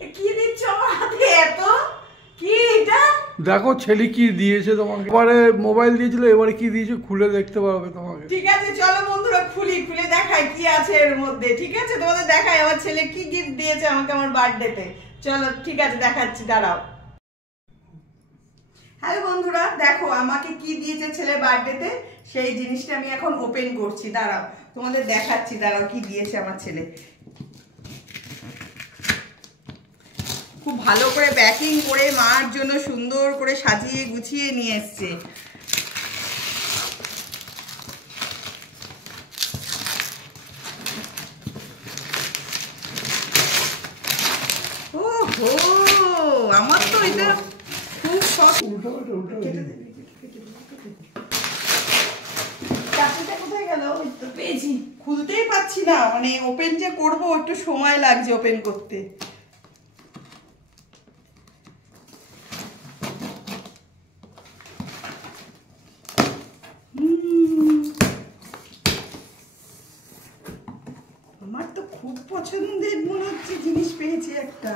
কি দিচ্ছ আমার হাতে এত? কি এটা? দেখো ছেলে কি দিয়েছে তোমাকে। এবারে মোবাইল দিয়েছিল, এবারে কি দিয়েছে খুলে দেখতে পারবে তোমাকে। ঠিক আছে চলো বন্ধুরা খুলে দেখাই কি আছে এর মধ্যে। ঠিক আছে তোমাদের দেখাই আমার ছেলে কি গিফট দিয়েছে আমাকে আমার বার্থডেতে। চলো ঠিক আছে দেখাচ্ছি, দাঁড়াও। হ্যালো বন্ধুরা, দেখো আমাকে কি দিয়েছে ছেলে বার্থডেতে, সেই জিনিসটা আমি এখন ওপেন করছি। দাঁড়াও তোমাদের দেখাচ্ছি, দাঁড়াও কি দিয়েছে আমার ছেলে। খুব ভালো করে প্যাকিং করে মার জন্য সুন্দর করে সাজিয়ে গুছিয়ে নিয়ে এসছে। ওহো, আমার তো এটা খুব শখ। কোথায় গেল? পেয়েছি, খুলতেই পাচ্ছি না, মানে ওপেন যে করবো একটু সময় লাগছে ওপেন করতে। আমার তো খুব পছন্দের মনে হচ্ছে জিনিস পেয়েছি একটা।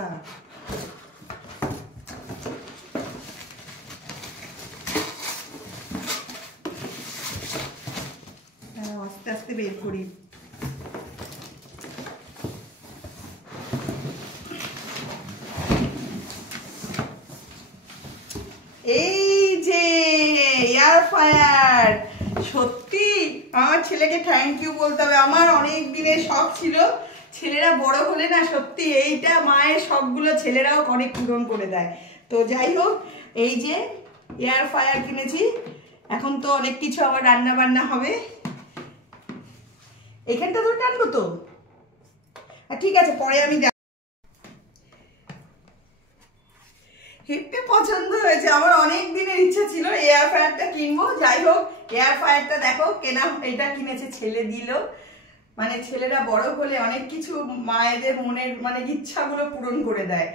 আস্তে আস্তে বের করি। এই যে এয়ার ফায়ার, সত্যি আমার ছেলেকে থ্যাংক ইউ বলতে হবে। আমার অনেক দিনের শখ ছিল, ছেলেরা বড় হলে না সত্যি এইটা মায়ের শখগুলো ছেলেরাও অনেক পূরণ করে দেয়। তো যাই হোক, এই যে এয়ার ফায়ার কিনেছি, এখন তো অনেক কিছু আবার রান্না বান্না হবে। এখানটা তো টানবো তো, ঠিক আছে পরে আমি হেঁটে পছন্দ হয়েছে। আমার অনেক দিনের ইচ্ছা ছিল এয়ার ফায়ারটা কিনবো। যাই হোক, এয়ার ফায়ারটা দেখো কেনা, এটা কিনেছে ছেলে দিল। মানে ছেলেরা বড় হলে অনেক কিছু মায়েদের মনের মানে ইচ্ছাগুলো পূরণ করে দেয়।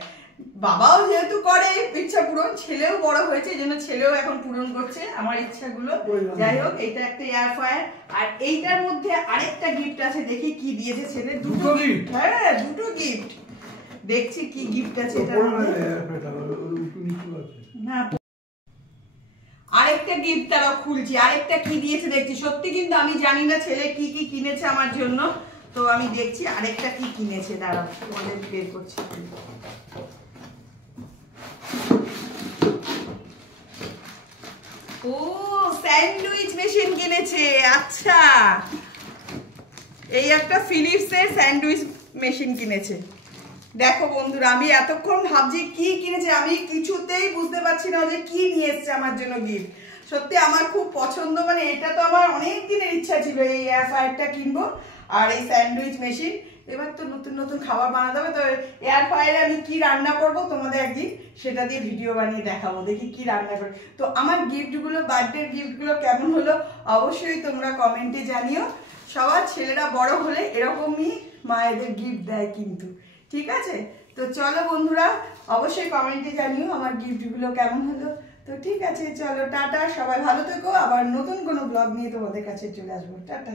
বাবাও যেহেতু করে ইচ্ছা পূরণ, ছেলেও বড় হয়েছে এই জন্য ছেলেও এখন পূরণ করছে আমার ইচ্ছাগুলো। যাই হোক, এইটা একটা এয়ার ফায়ার। আর এইটার মধ্যে আরেকটা গিফট আছে, দেখি কি দিয়েছে ছেলে। দুটো গিফট, হ্যাঁ দুটো গিফট। দেখছি কি গিফট আছে এটার মধ্যে। না, আরেকটা গিফট তারা খুলছি, আরেকটা কি দিয়েছে দেখছি। সত্যি কিন্তু আমি জানি না ছেলে কি কি কিনেছে আমার জন্য, তো আমি দেখছি আরেকটা কি কিনেছে। দাঁড়াও তোমাদের বের করছি। ও স্যান্ডউইচ মেশিন কিনেছে। আচ্ছা, এই একটা ফিলিপসের স্যান্ডউইচ মেশিন কিনেছে। দেখো বন্ধুরা, আমি এতক্ষণ ভাবছি কি কিনেছে, আমি কিছুতেই বুঝতে পারছি না যে কি নিয়ে এসছে আমার জন্য গিফট। সত্যি আমার খুব পছন্দ, মানে এটা তো আমার অনেক দিনের ইচ্ছা ছিল এই এয়ার ফ্রায়ারটা কিনবো আর এই স্যান্ডউইচ মেশিন। এবার তো নতুন নতুন খাবার বানাতে হবে, তো এয়ার ফ্রায়ারে আমি কি রান্না করব তোমাদের একদিন সেটা দিয়ে ভিডিও বানিয়ে দেখাবো, দেখি কি রান্না করি। তো আমার গিফটগুলো, বার্থডে গিফটগুলো কেমন হলো অবশ্যই তোমরা কমেন্টে জানিও। সবার ছেলেরা বড় হলে এরকমই মায়েদের গিফট দেয় কিন্তু। ঠিক আছে, তো চলো বন্ধুরা অবশ্যই কমেন্টে জানিও আমার গিফটগুলো কেমন হলো। তো ঠিক আছে চলো, টাটা, সবাই ভালো থেকো। আবার নতুন কোনো ব্লগ নিয়ে তোমাদের কাছে চলে আসবো। টাটা।